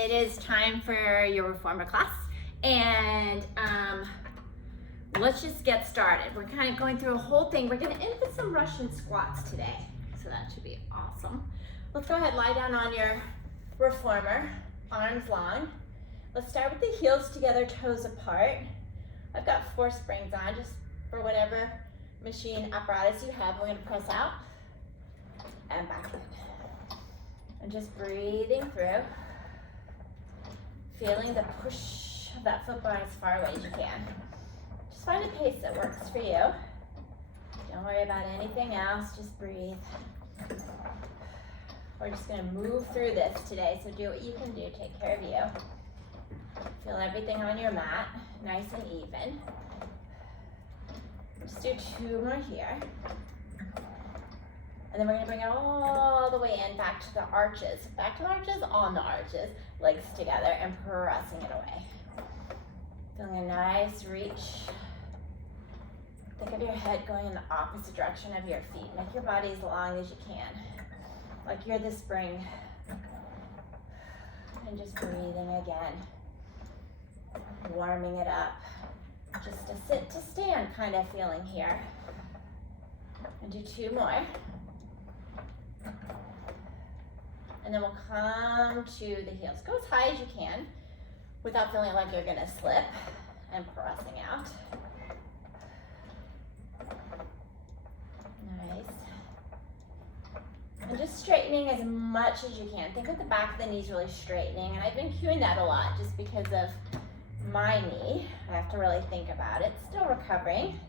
it is time for your reformer class, and let's just get started. We're kind of going through a whole thing. We're going to end with some Russian squats today, so that should be awesome. Let's go ahead, lie down on your reformer, arms long. Let's start with the heels together, toes apart. I've got 4 springs on, just for whatever machine apparatus you have. We're going to press out and back in. And just breathing through, feeling the push of that foot bar as far away as you can. Just find a pace that works for you. Don't worry about anything else, just breathe. We're just going to move through this today, so do what you can do, take care of you. Feel everything on your mat, nice and even. Just do 2 more here. And then we're going to bring it all the way in, back to the arches. Back to the arches, on the arches, legs together, and pressing it away. Feeling a nice reach. Think of your head going in the opposite direction of your feet. Make your body as long as you can, like you're the spring. And just breathing again. Warming it up. Just a sit to stand kind of feeling here. And do 2 more. And then we'll come to the heels. Go as high as you can without feeling like you're gonna slip, and pressing out. Nice. And just straightening as much as you can. Think of the back of the knees really straightening, and I've been cueing that a lot just because of my knee. I have to really think about it. Still recovering.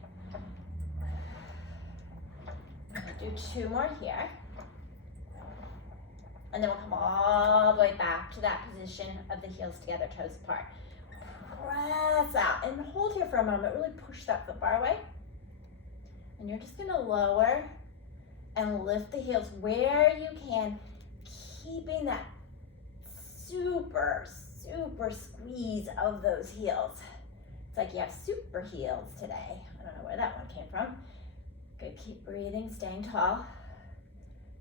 Do 2 more here. And then we'll come all the way back to that position of the heels together, toes apart. Press out and hold here for a moment. Really push that foot bar away. And you're just gonna lower and lift the heels where you can, keeping that super, super squeeze of those heels. It's like you have super heels today. I don't know where that one came from. Good, keep breathing, staying tall.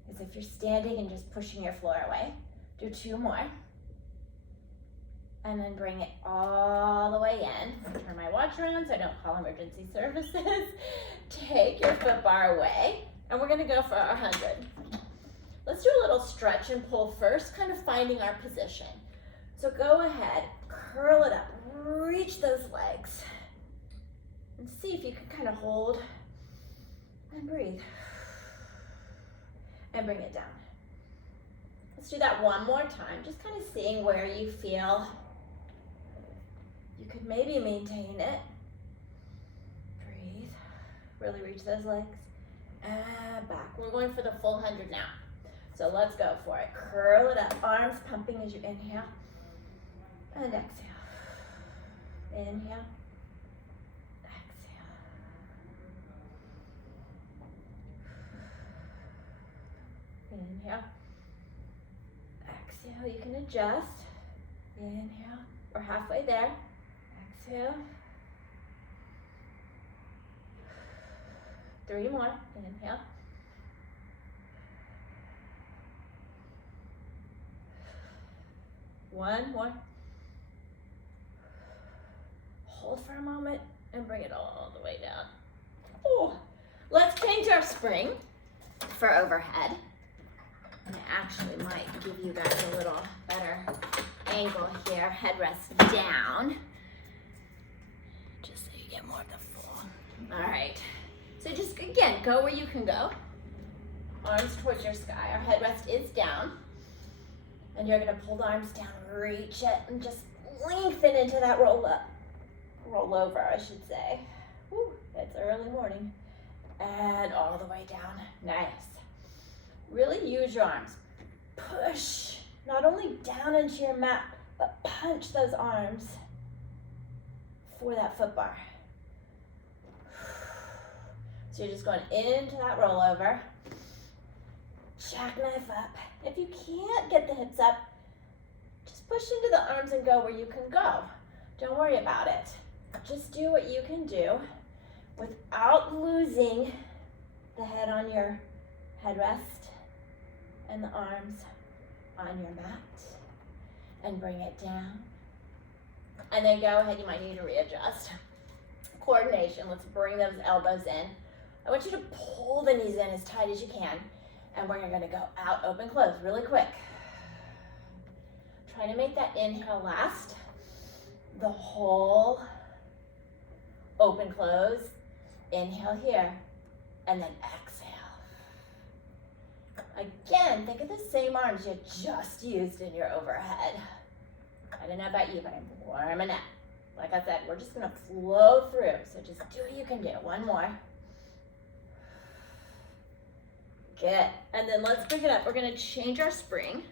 As if you're standing and just pushing your floor away. Do 2 more. And then bring it all the way in. Turn my watch around so I don't call emergency services. Take your foot bar away. And we're gonna go for 100. Let's do a little stretch and pull first, kind of finding our position. So go ahead, curl it up, reach those legs. And see if you can kind of hold and breathe. And bring it down. Let's do that one more time, just kind of seeing where you feel you could maybe maintain it. Breathe, really reach those legs, and back. We're going for the full 100 now. So let's go for it. Curl it up, arms pumping as you inhale, and exhale. Inhale, exhale. Inhale, exhale, you can adjust. Inhale, we're halfway there. Exhale. 3 more, inhale. One more. Hold for a moment and bring it all the way down. Oh, let's change our spring for overhead. And I actually might give you guys a little better angle here. Headrest down. Just so you get more of the full. All right. So just, again, go where you can go. Arms towards your sky. Our headrest is down. And you're going to pull the arms down, reach it, and just lengthen into that roll up. Roll over, I should say. Whew, it's early morning. And all the way down. Nice. Really use your arms. Push, not only down into your mat, but punch those arms for that foot bar. So you're just going into that rollover. Jackknife up. If you can't get the hips up, just push into the arms and go where you can go. Don't worry about it. Just do what you can do without losing the head on your headrest and the arms on your mat. and bring it down. And then go ahead, you might need to readjust. Coordination, let's bring those elbows in. I want you to pull the knees in as tight as you can. And we're gonna go out, open, close, really quick. Try to make that inhale last. The whole open, close. Inhale here, and then exhale. Again, think of the same arms you just used in your overhead. I don't know about you, but I'm warming up. Like I said, we're just gonna flow through. So just do what you can do. One more. Good. And then let's bring it up. We're gonna change our spring.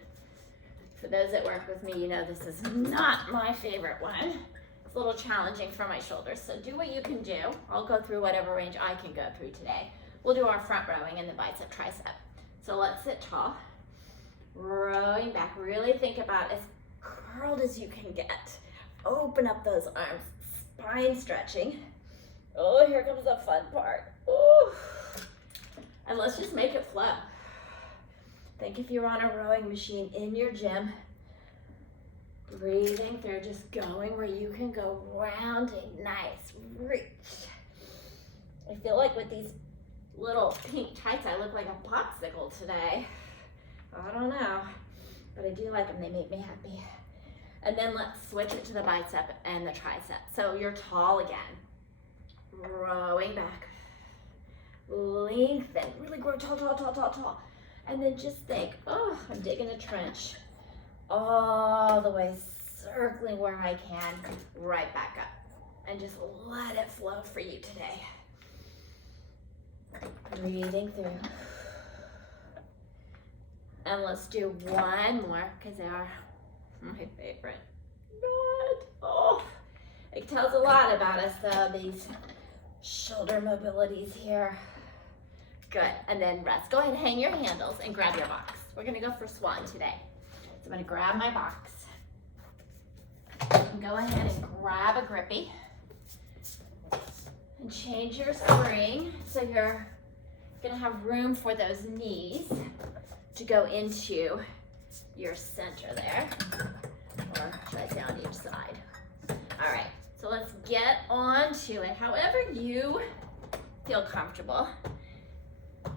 For those that work with me, you know this is not my favorite one. It's a little challenging for my shoulders. So do what you can do. I'll go through whatever range I can go through today. We'll do our front rowing and the bicep, tricep. So let's sit tall. Rowing back. Really think about as curled as you can get. Open up those arms. Spine stretching. Oh, here comes the fun part. Ooh. And let's just make it flow. Think if you're on a rowing machine in your gym, breathing through, just going where you can go, rounding, nice, reach. I feel like with these little pink tights, I look like a popsicle today. I don't know, but I do like them, they make me happy. And then let's switch it to the bicep and the tricep. So you're tall again, rowing back, lengthen, really grow tall, tall, tall, tall, tall. And then just think, oh, I'm digging a trench. All the way circling where I can, right back up. And just let it flow for you today. Breathing through. And let's do one more, because they are my favorite. What? Oh, it tells a lot about us though, these shoulder mobilities here. Good, and then rest. Go ahead and hang your handles and grab your box. We're gonna go for swan today. So I'm gonna grab my box. And go ahead and grab a grippy. And change your spring so you're gonna have room for those knees to go into your center there. Or should I say on each side? All right, so let's get on to it. However you feel comfortable.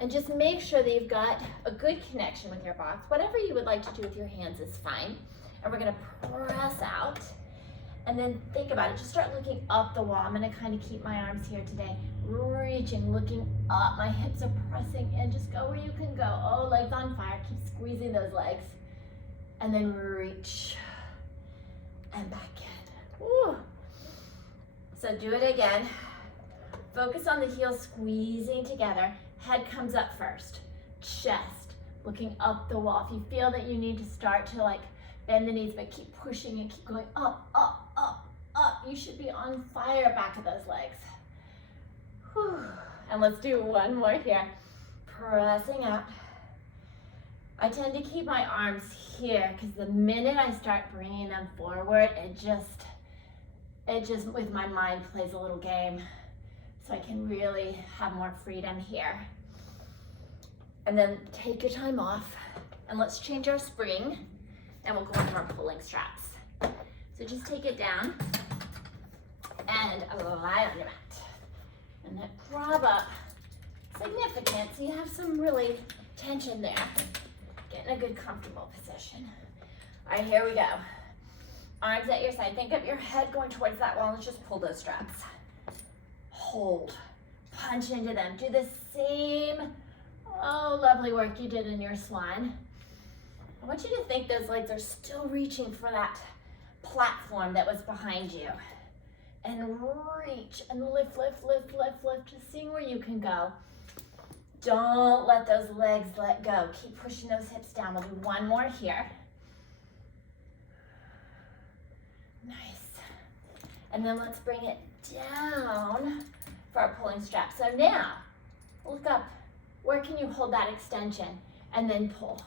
And just make sure that you've got a good connection with your box. Whatever you would like to do with your hands is fine. And we're gonna press out. And then think about it, just start looking up the wall. I'm gonna kind of keep my arms here today. Reaching, looking up, my hips are pressing in. Just go where you can go. Oh, legs on fire, keep squeezing those legs. And then reach, and back in. Woo. So do it again. Focus on the heels squeezing together. Head comes up first, chest, looking up the wall. If you feel that you need to start to like bend the knees, but keep pushing and keep going up, up, up, up. You should be on fire back of those legs. Whew. And let's do one more here. Pressing up. I tend to keep my arms here because the minute I start bringing them forward, it just with my mind plays a little game. So I can really have more freedom here. And then take your time off and let's change our spring and we'll go into our pulling straps. So just take it down and lie on your mat. And then grab up significant so you have some really tension there. Get in a good comfortable position. All right, here we go. Arms at your side. Think of your head going towards that wall. Let's just pull those straps. Hold, punch into them. Do the same, oh, lovely work you did in your swan. I want you to think those legs are still reaching for that platform that was behind you. And reach and lift, lift, lift, lift, lift, just seeing where you can go. Don't let those legs let go. Keep pushing those hips down. We'll do one more here. Nice. And then let's bring it down for our pulling strap. So now, look up. Where can you hold that extension? And then pull.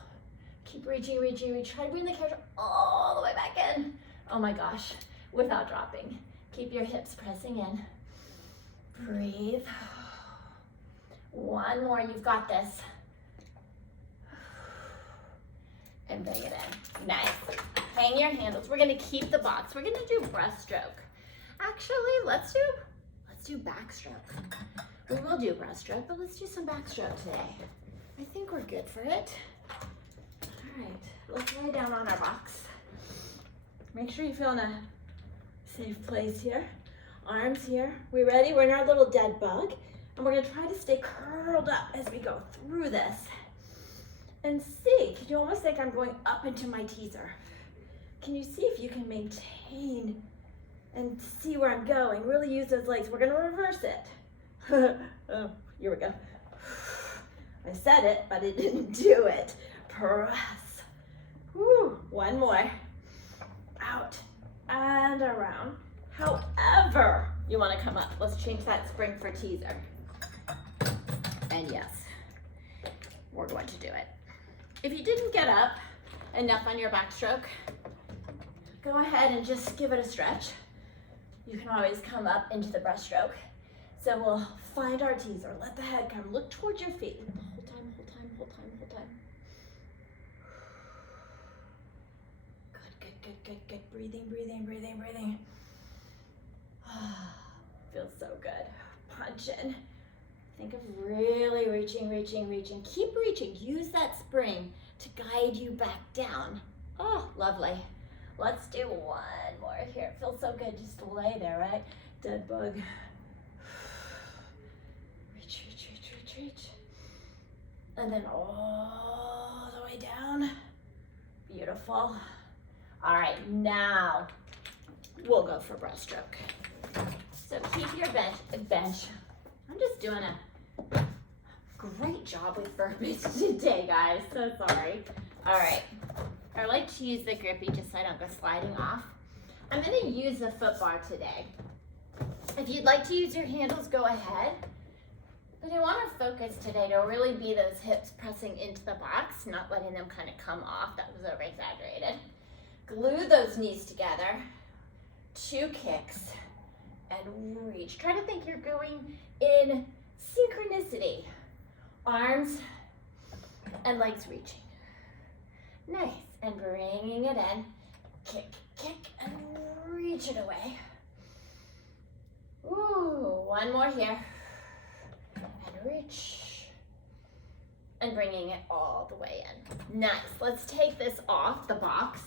Keep reaching, reaching, reaching. Try to bring the carriage all the way back in. Oh my gosh, without dropping. Keep your hips pressing in. Breathe. One more, you've got this. and bring it in. Nice. Hang your handles. We're gonna keep the box. We're gonna do breaststroke. Actually, let's do backstroke. We will do breaststroke, but let's do some backstroke today. I think we're good for it. All right, let's lay down on our box. Make sure you feel in a safe place here. Arms here. We ready? We're in our little dead bug, and we're gonna try to stay curled up as we go through this. And see, can you almost think I'm going up into my teaser? Can you see if you can maintain and see where I'm going? Really use those legs. We're gonna reverse it. Oh, here we go. I said it, but I didn't do it. Press. Woo. One more. Out and around. However you want to come up. Let's change that spring for teaser. And yes, we're going to do it. If you didn't get up enough on your backstroke, go ahead and just give it a stretch. You can always come up into the breaststroke. So we'll find our teaser. Let the head come. Look towards your feet. Hold time, hold time, hold time, hold time. Good, good, good, good, good. Breathing, breathing, breathing, breathing. Feels so good. Punch in. Think of really reaching, reaching, reaching. Keep reaching. Use that spring to guide you back down. Oh, lovely. Let's do one more here. It feels so good just to lay there, right? Dead bug. Reach, reach, reach, reach, reach. And then all the way down. Beautiful. All right, now we'll go for breaststroke. So keep your bench. I'm just doing a great job with burpees today, guys. So sorry. All right. I like to use the grippy just so I don't go sliding off. I'm going to use the foot bar today. If you'd like to use your handles, go ahead. But I want to focus today to really be those hips pressing into the box, not letting them kind of come off. That was over-exaggerated. Glue those knees together. 2 kicks. And reach. Try to think you're going in synchronicity. Arms and legs reaching. Nice. And bringing it in. Kick, kick, and reach it away. Ooh, one more here. And reach. And bringing it all the way in. Nice. Let's take this off the box.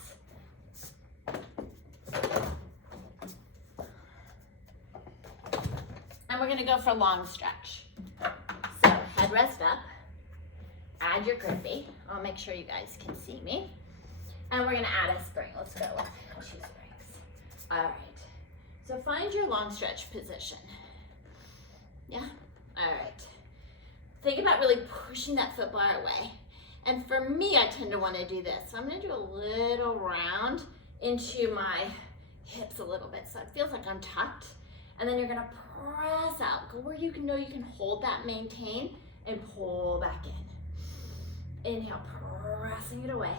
And we're going to go for a long stretch. So head rest up. Add your grippy. I'll make sure you guys can see me. And we're going to add a spring. Let's go with 2 springs. All right. So find your long stretch position. Yeah? All right. Think about really pushing that foot bar away. And for me, I tend to want to do this. So I'm going to do a little round into my hips a little bit. So it feels like I'm tucked. And then you're going to press out. Go where you can know you can hold that, maintain, and pull back in. Inhale, pressing it away.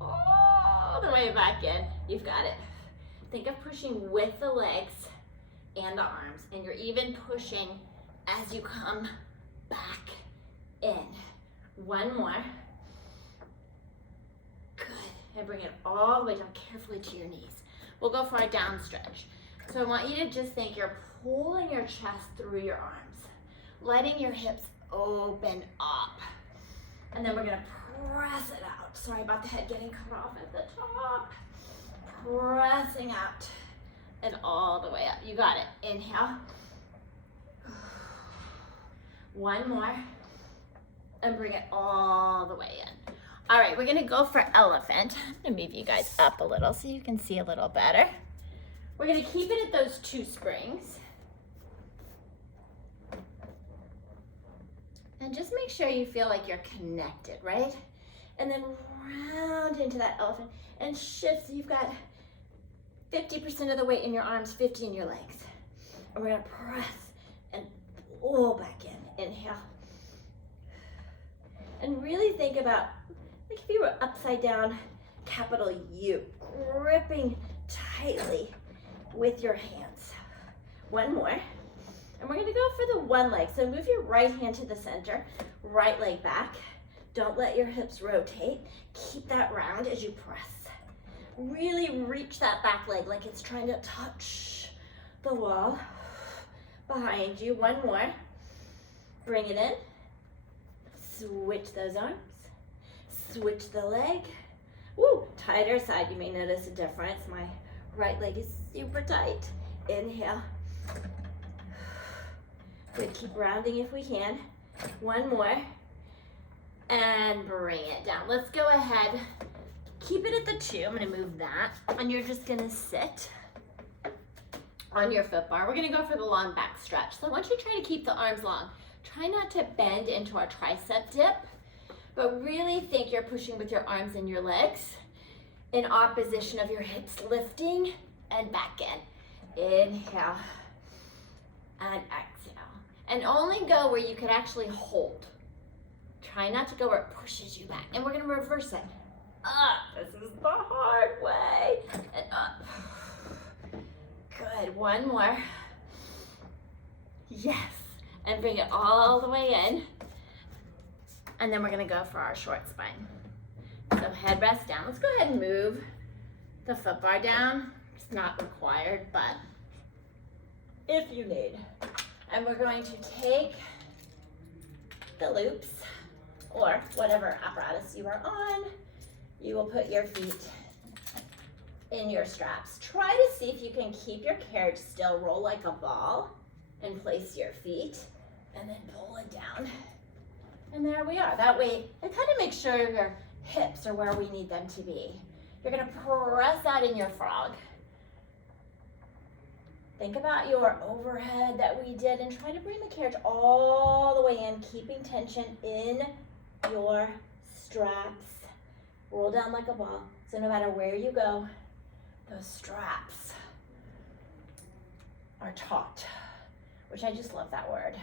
Pull all the way back in. You've got it. Think of pushing with the legs and the arms. And you're even pushing as you come back in. One more. Good. And bring it all the way down carefully to your knees. We'll go for a down stretch. So I want you to just think you're pulling your chest through your arms, letting your hips open up. And then we're going to press it out. Sorry about the head getting cut off at the top. Pressing out and all the way up. You got it. Inhale. One more. And bring it all the way in. All right, we're going to go for elephant. I'm going to move you guys up a little so you can see a little better. We're going to keep it at those 2 springs. And just make sure you feel like you're connected, right? And then round into that elephant and shift. So you've got 50% of the weight in your arms, 50 in your legs. And we're going to press and pull back in. Inhale. And really think about, like if you were upside down, capital U, gripping tightly with your hands. One more. And we're going to go for the one leg. So move your right hand to the center, right leg back, Don't let your hips rotate. Keep that round as you press. Really reach that back leg like it's trying to touch the wall behind you. One more. Bring it in. Switch those arms. Switch the leg. Woo, tighter side. You may notice a difference. My right leg is super tight. Inhale. Good, keep rounding if we can. One more. And bring it down. Let's go ahead. Keep it at the 2. I'm gonna move that. And you're just gonna sit on your foot bar. We're gonna go for the long back stretch. So I want you to try to keep the arms long. Try not to bend into our tricep dip, but really think you're pushing with your arms and your legs in opposition of your hips lifting and back in. Inhale and exhale. And only go where you can actually hold. Try not to go where it pushes you back. And we're gonna reverse it. Up, this is the hard way. And up. Good, one more. Yes, and bring it all the way in. And then we're gonna go for our short spine. So head rest down. Let's go ahead and move the foot bar down. It's not required, but if you need. And we're going to take the loops or whatever apparatus you are on. You will put your feet in your straps. Try to see if you can keep your carriage still, roll like a ball, and place your feet, and then pull it down. And there we are. That way, and kind of make sure your hips are where we need them to be. You're gonna press out in your frog. Think about your overhead that we did and try to bring the carriage all the way in, keeping tension in your straps. Roll down like a ball. So no matter where you go, those straps are taut, which I just love that word.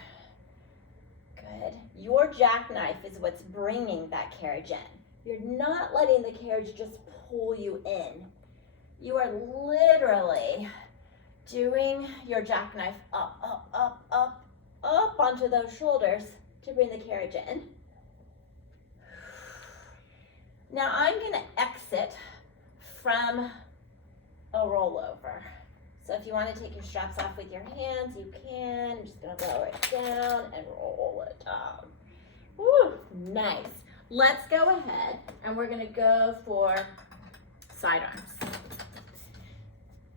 Good. Your jackknife is what's bringing that carriage in. You're not letting the carriage just pull you in. You are literally doing your jackknife up, up, up, up, up onto those shoulders to bring the carriage in. Now I'm gonna exit from a rollover. So if you want to take your straps off with your hands, you can. I'm just gonna lower it down and roll it down. Woo, nice. Let's go ahead and we're gonna go for side arms.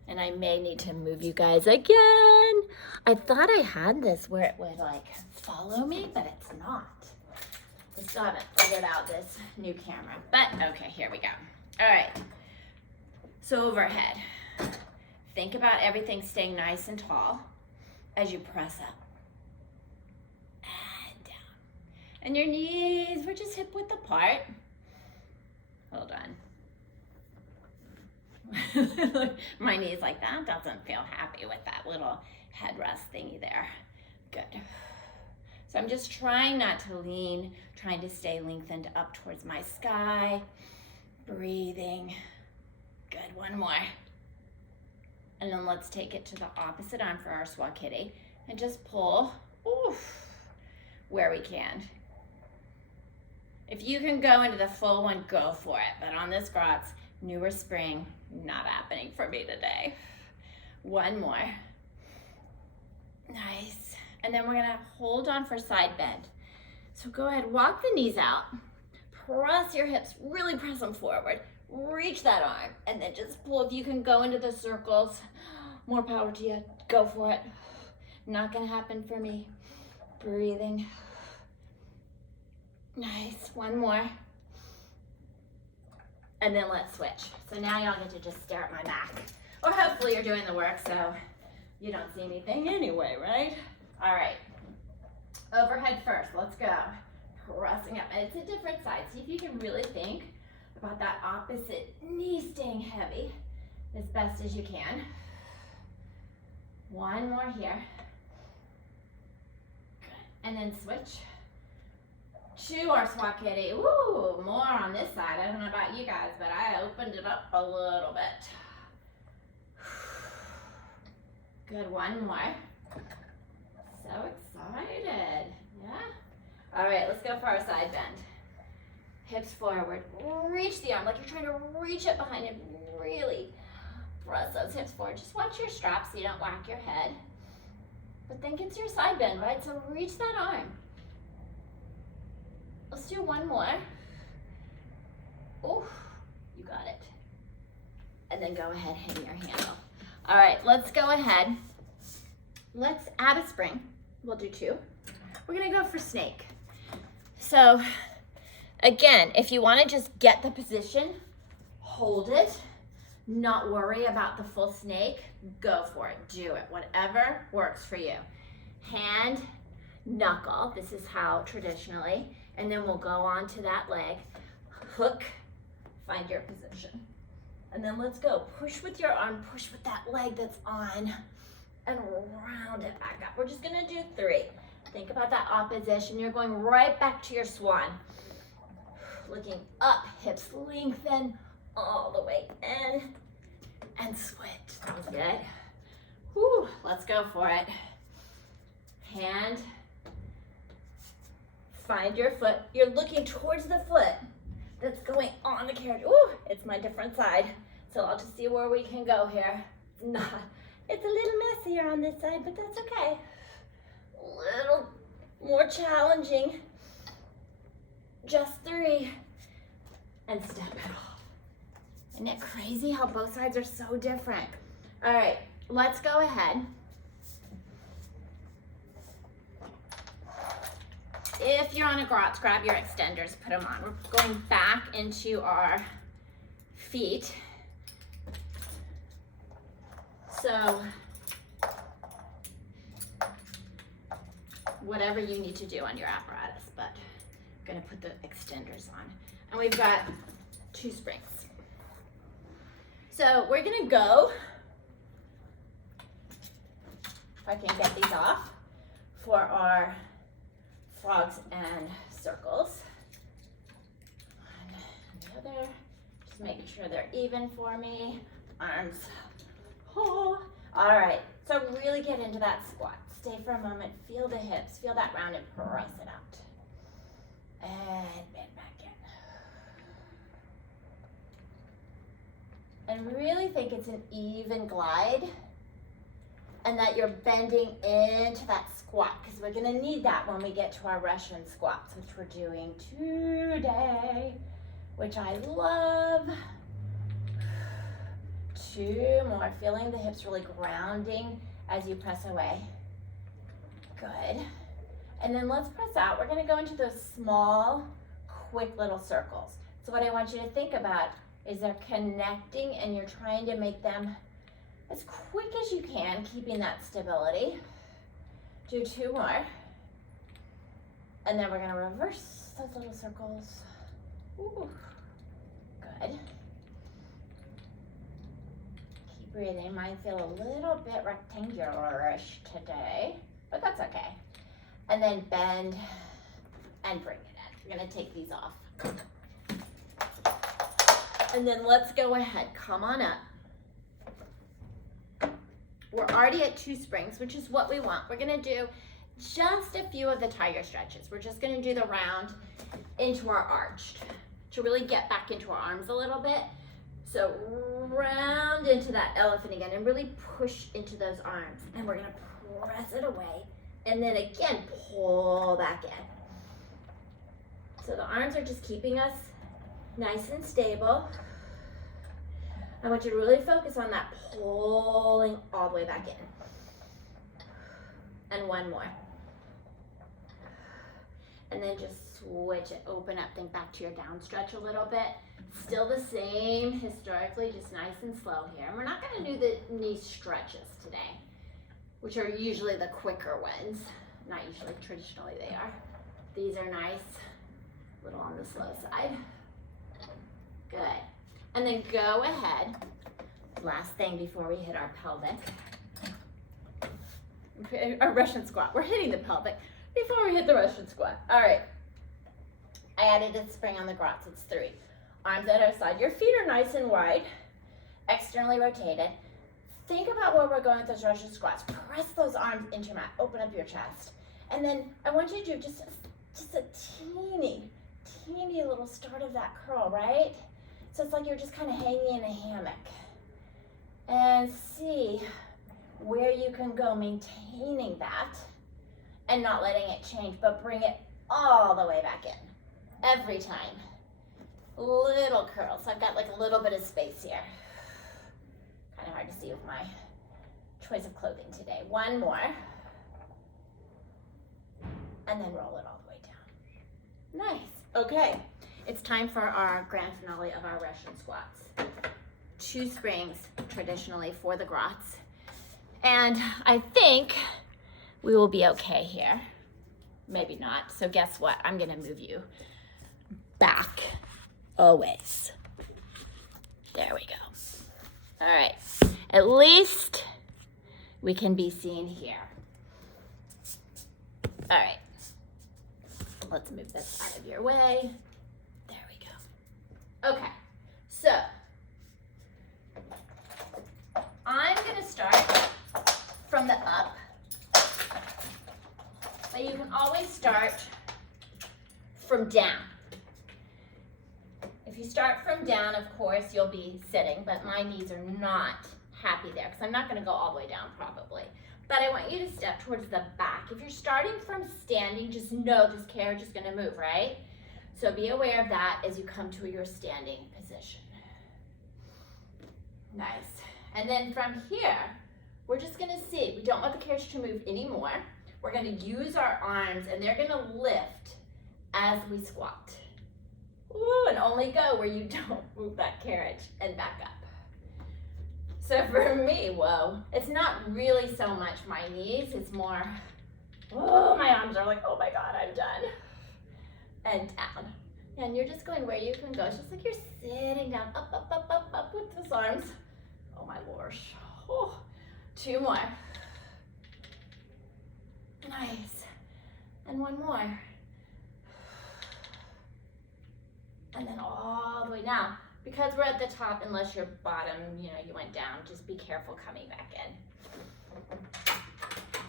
And I may need to move you guys again. I thought I had this where it would like follow me, but it's not. I still haven't figured out this new camera, but okay, here we go. All right, so overhead. Think about everything staying nice and tall as you press up and down. And your knees, we're just hip width apart. Hold on. My knees like that doesn't feel happy with that little headrest thingy there. Good. So I'm just trying not to lean, trying to stay lengthened up towards my sky. Breathing. Good, one more. And then let's take it to the opposite arm for our squat kitty and just pull where we can. If you can go into the full one, go for it. But on this Gratz, newer spring, not happening for me today. One more. Nice. And then we're gonna hold on for side bend. So go ahead, walk the knees out, press your hips, really press them forward, reach that arm, and then just pull. If you can go into the circles, more power to you, go for it. Not gonna happen for me. Breathing. Nice, one more. And then let's switch. So now y'all get to just stare at my back. Or hopefully you're doing the work so you don't see anything anyway, right? All right, overhead first, let's go. Pressing up, and it's a different side. See if you can really think about that opposite knee staying heavy as best as you can. One more here. Good, and then switch to our squat kitty. Woo, more on this side. I don't know about you guys, but I opened it up a little bit. Good, one more. So excited, yeah? All right, let's go for our side bend. hips forward. Reach the arm like you're trying to reach it behind and really press those hips forward. Just watch your straps so you don't whack your head. But think it's your side bend, right? So reach that arm. Let's do one more. Oh, you got it. And then go ahead, hit your handle. All right, let's go ahead. Let's add a spring. We'll do 2. We're gonna go for snake. So again, if you wanna just get the position, hold it, not worry about the full snake, go for it, do it, whatever works for you. Hand, knuckle, this is how traditionally, and then we'll go on to that leg, hook, find your position. And then let's go, push with your arm, push with that leg that's on, and round it back up. We're just gonna do 3. Think about that opposition. You're going right back to your swan. Looking up, hips lengthen all the way in, and switch. That was good. Whew, let's go for it. Hand, find your foot. You're looking towards the foot that's going on the carriage. Ooh, it's my different side. So I'll just see where we can go here. It's a little messier on this side, but that's okay. A little more challenging. Just 3. And step it off. Isn't it crazy how both sides are so different? All right, let's go ahead. If you're on a grotz, grab your extenders, put them on. We're going back into our feet. So, whatever you need to do on your apparatus, but I'm gonna put the extenders on. And we've got 2 springs. So we're gonna go, if I can get these off, for our frogs and circles. And the other, just making sure they're even for me. Arms. Oh. All right, so really get into that squat. Stay for a moment, feel the hips, feel that round and press it out. And bend back in. And really think it's an even glide and that you're bending into that squat because we're gonna need that when we get to our Russian squats, which we're doing today, which I love. 2 more, feeling the hips really grounding as you press away. Good. And then let's press out. We're gonna go into those small, quick little circles. So what I want you to think about is they're connecting and you're trying to make them as quick as you can, keeping that stability. Do 2 more. And then we're gonna reverse those little circles. Ooh. Good. Keep breathing. Mine feel a little bit rectangular-ish today, but that's okay. And then bend and bring it in. We're gonna take these off. And then let's go ahead, come on up. We're already at 2 springs, which is what we want. We're gonna do just a few of the tiger stretches. We're just gonna do the round into our arched to really get back into our arms a little bit. So round into that elephant again and really push into those arms. And we're gonna press it away. And then again, pull back in. So the arms are just keeping us nice and stable. I want you to really focus on that pulling all the way back in. And 1 more. And then just switch it, open up, think back to your down stretch a little bit. Still the same historically, just nice and slow here. And we're not gonna do the knee stretches today, which are usually the quicker ones. Not usually, traditionally they are. These are nice, a little on the slow side. Good. And then go ahead, last thing before we hit our pelvic, our Russian squat. We're hitting the pelvic before we hit the Russian squat. All right, I added a spring on the grotz, it's 3. Arms at our side, your feet are nice and wide, externally rotated. Think about where we're going with those Russian squats. Press those arms into your mat, open up your chest. And then I want you to do just a teeny teeny little start of that curl, right? So it's like you're just kind of hanging in a hammock. And see where you can go maintaining that and not letting it change, but bring it all the way back in every time. Little curls. So I've got like a little bit of space here. Kind of hard to see with my choice of clothing today. One more. And then roll it all the way down. Nice. Okay. It's time for our grand finale of our Russian squats. 2 springs traditionally for the grots. And I think we will be okay here. Maybe not. So guess what? I'm gonna move you back always. There we go. All right. At least we can be seen here. All right. Let's move this out of your way. There we go. Okay. So I'm going to start from the up, but you can always start from down. If you start from down, of course, you'll be sitting, but my knees are not happy there because I'm not going to go all the way down probably. But I want you to step towards the back. If you're starting from standing, just know this carriage is going to move, right? So be aware of that as you come to your standing position. Nice. And then from here, we're just going to see. We don't want the carriage to move anymore. We're going to use our arms, and they're going to lift as we squat. Ooh, and only go where you don't move that carriage and back up. So for me, whoa, it's not really so much my knees, it's more, oh, my arms are like, oh my God, I'm done. And down. And you're just going where you can go. It's just like you're sitting down, up, up, up, up, up with those arms. Oh my gosh. Oh, 2 more. Nice. And 1 more. And then all the way down. Because we're at the top, unless your bottom, you went down, just be careful coming back in.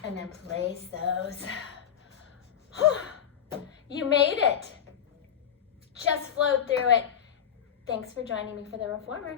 And then place those. You made it. Just flowed through it. Thanks for joining me for the Reformer.